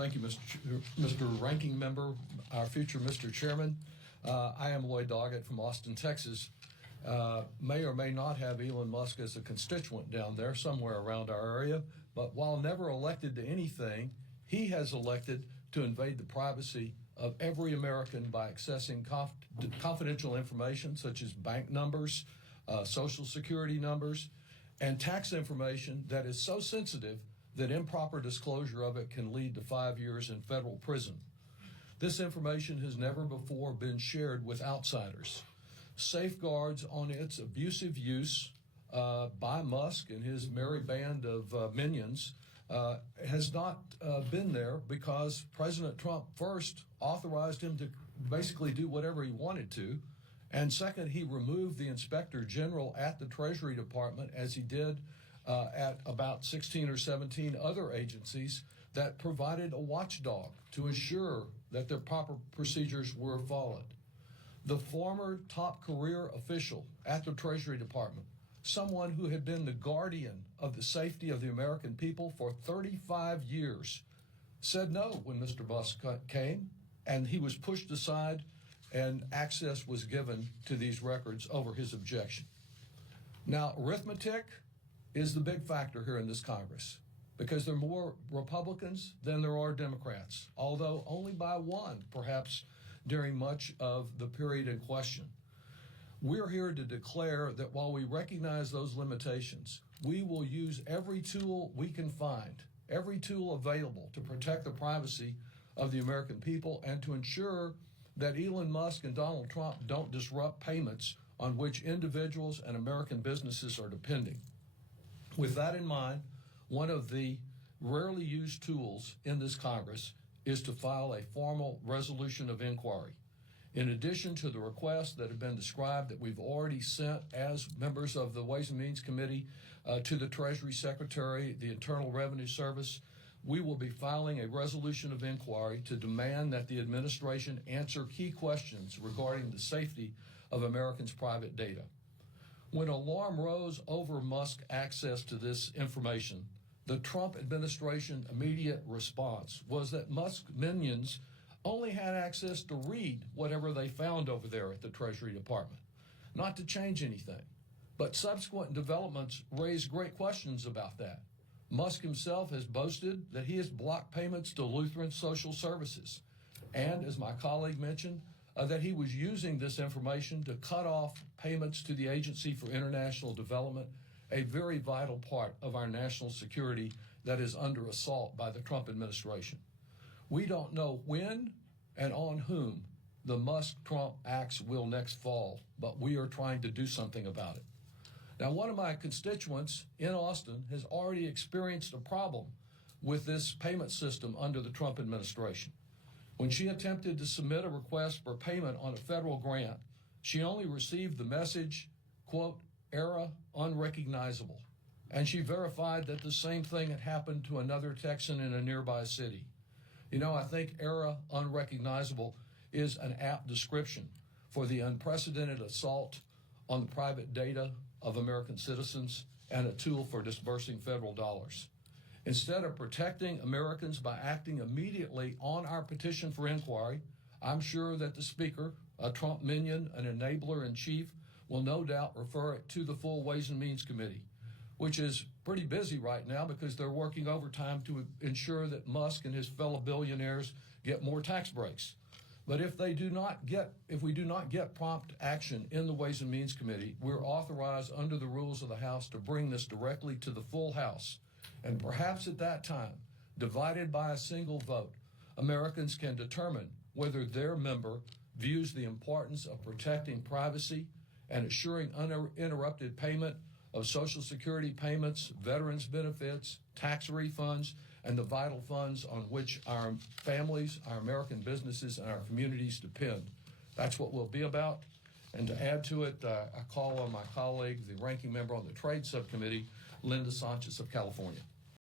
thank you, Mr. Ranking Member, our future Mr. Chairman. I am Lloyd Doggett from Austin, Texas. May or may not have Elon Musk as a constituent down there somewhere around our area, but while never elected to anything, he has elected to invade the privacy of every American by accessing confidential information such as bank numbers, social security numbers, and tax information that is so sensitive that improper disclosure of it can lead to 5 years in federal prison. This information has never before been shared with outsiders. Safeguards on its abusive use by Musk and his merry band of minions has not been there because President Trump first authorized him to basically do whatever he wanted to, and second, he removed the Inspector General at the Treasury Department, as he did at about 16 or 17 other agencies that provided a watchdog to ensure that their proper procedures were followed. The former top career official at the Treasury Department, someone who had been the guardian of the safety of the American people for 35 years, said no when Mr. Musk came, and he was pushed aside and access was given to these records over his objection. Now, arithmetic is the big factor here in this Congress because there are more Republicans than there are Democrats, although only by one, perhaps, during much of the period in question. We're here to declare that while we recognize those limitations, we will use every tool we can find, every tool available to protect the privacy of the American people and to ensure that Elon Musk and Donald Trump don't disrupt payments on which individuals and American businesses are depending. With that in mind, one of the rarely used tools in this Congress is to file a formal resolution of inquiry. In addition to the requests that have been described that we've already sent as members of the Ways and Means Committee to the Treasury Secretary, the Internal Revenue Service, we will be filing a resolution of inquiry to demand that the administration answer key questions regarding the safety of Americans' private data. When alarm rose over Musk's access to this information, the Trump administration immediate response was that Musk minions only had access to read whatever they found over there at the Treasury Department, not to change anything. But subsequent developments raised great questions about that. Musk himself has boasted that he has blocked payments to Lutheran Social Services, and as my colleague mentioned, that he was using this information to cut off payments to the Agency for International Development, a very vital part of our national security that is under assault by the Trump administration. We don't know when and on whom the Musk-Trump axe will next fall, but we are trying to do something about it. Now, one of my constituents in Austin has already experienced a problem with this payment system under the Trump administration. When she attempted to submit a request for payment on a federal grant, she only received the message, quote, error unrecognizable. And she verified that the same thing had happened to another Texan in a nearby city. You know, I think error unrecognizable is an apt description for the unprecedented assault on the private data of American citizens and a tool for disbursing federal dollars. Instead of protecting Americans by acting immediately on our petition for inquiry, I'm sure that the Speaker, a Trump minion, an enabler in chief, will no doubt refer it to the full Ways and Means Committee, which is pretty busy right now because they're working overtime to ensure that Musk and his fellow billionaires get more tax breaks. But if we do not get prompt action in the Ways and Means Committee, we're authorized under the rules of the House to bring this directly to the full House. And perhaps at that time, divided by a single vote, Americans can determine whether their member views the importance of protecting privacy and assuring uninterrupted payment of Social Security payments, veterans benefits, tax refunds, and the vital funds on which our families, our American businesses, and our communities depend. That's what we'll be about. And to add to it, I call on my colleague, the ranking member on the Trade Subcommittee, Linda Sanchez of California.